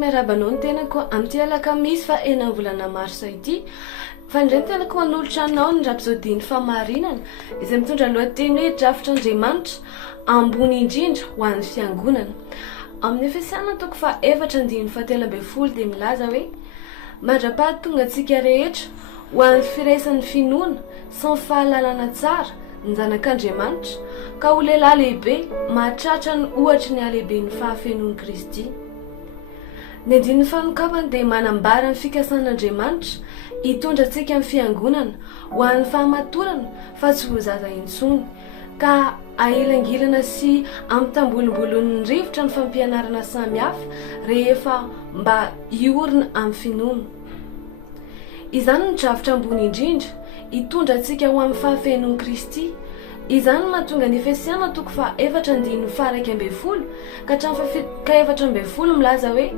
Miarabanao ny tenako amin'ity alakamisy fa enina volana marsa ity. Fa indray ny tenako manolotra anao ny rapsodiny famarinana izay mitondra lohateny hoe Drafitr'Andriamanitra Ambony Indrindra ho an'ny Fiangonana. Amin'ny Efesiana toko fa 4:17 dia milaza hoe mandra-paty tonga antsika rehetra ho an'ny firaisan'ny finoana sy ny fahalalana tsara ny zanak'Andriamanitra ka ho lehilahy lehibe mahatratra ny ohatra ny alehiben'ny fahafenoan'i Kristy. Ny andin'ny fanokafany dia manambara ny fikasan'Andriamanitra hitondra antsika amin'ny fiangonana ho an'ny fahamatorana fa tsy ho zaza intsony ka ailangilana sy ampitambolombolon'ny rivotra ny fampianarana samihafa rehefa mba hiorina amin'ny finoana. Izany ny Drafitr'Ambony Indrindra hitondra antsika ho amin'ny fahafenoan'i Kristy. Izany mahatonga ny Efesiana toko fa 4:12 ka hatramin'ny 4:14 milaza hoe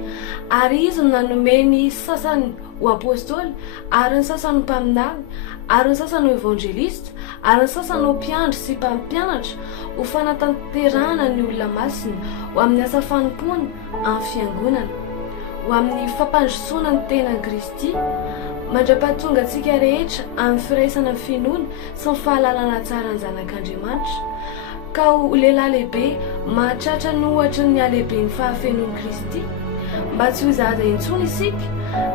ary izy no nanome ny sasany ho apôstôly, ary ny sasany ho mpaminany, ary ny sasany ho evangelista, ary ny sasany ho mpiandry sy mpampianatra ho fanatanterahana ny olona masina ho amin'ny asa fanompoana amin'ny fiangonana, ho amin'ny fampandrosoana ny tenan'i Kristy, mandra-pahatonga antsika rehetra amin'ny firaisana ny finoana sy ny fahalalana tsara ny zanak'Andriamanitra ka ho lehilahy lehibe mahatratra ny ohatra ny alehiben'ny fahafenoan'i Kristy, mba tsy ho zaza intsony isika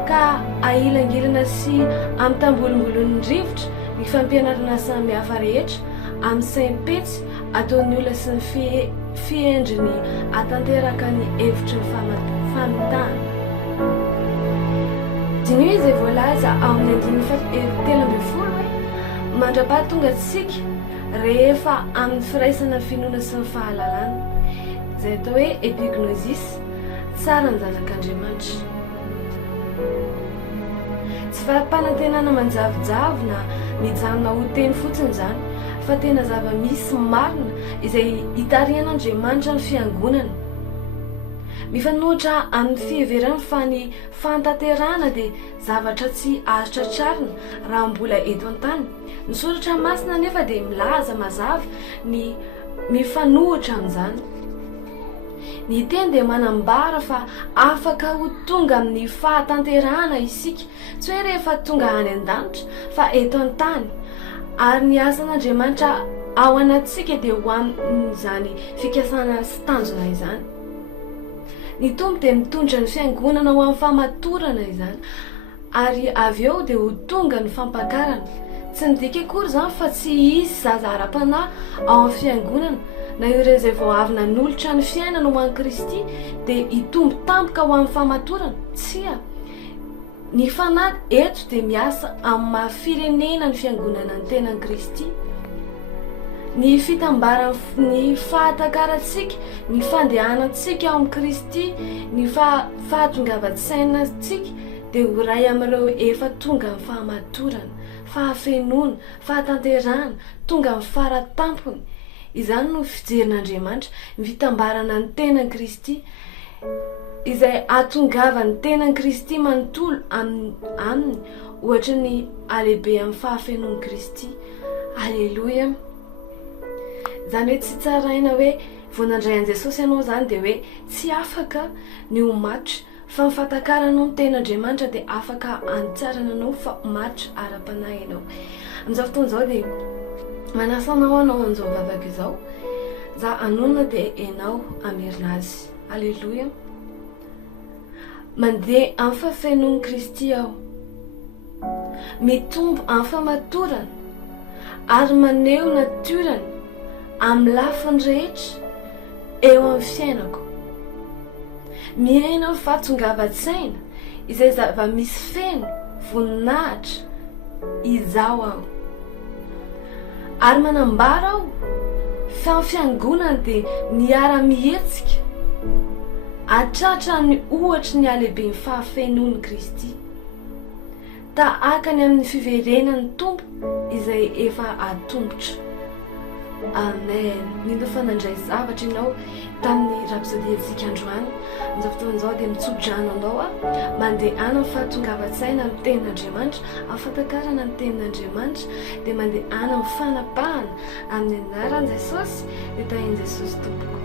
ka ailangilana sy ampitambolombolon'ny rivotra ny fampianarana samihafa rehetra amin'ny saim-petsy ataon'ny olona sy ny fiendriny atanteraka ny hevitry ny famitahana. Diny izay voalaza ao amin'ny 13:13 hoe mandra-pahatonga antsika rehefa amin'ny firaisana finoana sy ny fahalalana, izay atao hoe epignosis, tsara ny zanak'Andriamanitra. Tsy fahampanantenana manjavojavo na mijanona ho teny fotsiny izany, fa tena zava-misy marina izay hitarihan'Andriamanitra ny fiangonana. Mifanohitra amin'ny fiheverana fa ny fantanterahana dia zavatra tsy azo tratrarina raha mbola eto an-tany. Ny soratra masina nefa dia milaza mazava ny mifanohitra amin'izany. Ny teny dia manambara fa afaka ho tonga amin'ny fahatanterahana isika, tsy hoe rehefa tonga any an-danitra fa eto an-tany, ary ny asan'Andriamanitra ao anatsika dia ho amin'izany fikasana sy tanjona izany. Ny tombo dia mitondra ny fiangonana ho amin'ny fahamatorana izany, ary avy eo dia ho tonga ny fampakarana. Tsy midika akory izany fa tsy hisy zaza ara-panahy ao amin'ny fiangonana na ireo izay vao avy nanolotra ny fiainana ho an'i Kristy dia hitombo tampoka ho amin'ny fahamatorana. Tsia, ny fanahy eto dia miasa amin'ny mahafirenena ny fiangonana ny tenan'i Kristy. Ny fitambarana ny fahatakarantsika, ny fandehanantsika ao amin'ny Kristy, ny fahatongavan-tsainantsika dia ho ray amin'ireo efa tonga amin'ny fahamatorana, fahafenoana, fahatanterahana, tonga amin'ny faratampony. Izany no fijerin'Andriamanitra, ny fitambarana ny tenan'i Kristy izay ahatongava ny tenan'i Kristy manontolo aminy ohatra ny alehibe amin'ny fahafenoan'i Kristy. Alleloia. Izany hoe tsy tsaraina hoe vao nandray an'i Jesosy ianao izany dia hoe tsy afaka ny ho matra, fa mifatakaranao ny ten'Andriamanitra dia afaka hanitsarana anao fa matra ara-panahy ianao. Amin'izao fotoan'izao dia manasa anao an'izao vavaka izao, za anonona dia ianao hamerina azy. Alleloia. Mandeha amin'ny fahafenoan'i Kristy aho, mitombo amin'ny fahamatorana ary maneho natiorany amin'ny lafiny rehetra eo amin'ny fiainako. Miaina amin'ny fahatongavan-tsaina izay zava-misy feno voninahitra izaho aho, ary manambara aho fa ny fiangonana dia miara-mihetsika hatratra ny ohatra ny alehiben'ny fahafenoan'i Kristy, tahaka ny amin'ny fiverenan'ny tompo izay efa atombotra. Amen. Mino fanandray zavatra ianao tamin'ny rapsodiantsika androany. Amin'izao fotoan'izao dia mitsodrano anao mandeha any amin'ny fahatongavan-tsaina amin'ny tenin'Andriamanitra, amin'ny fatakarana ny tenin'Andriamanitra, dia mandeha any amin'ny fanapahana amin'ny anaran'i Jesosy dia tahin'i Jesosy tompoko.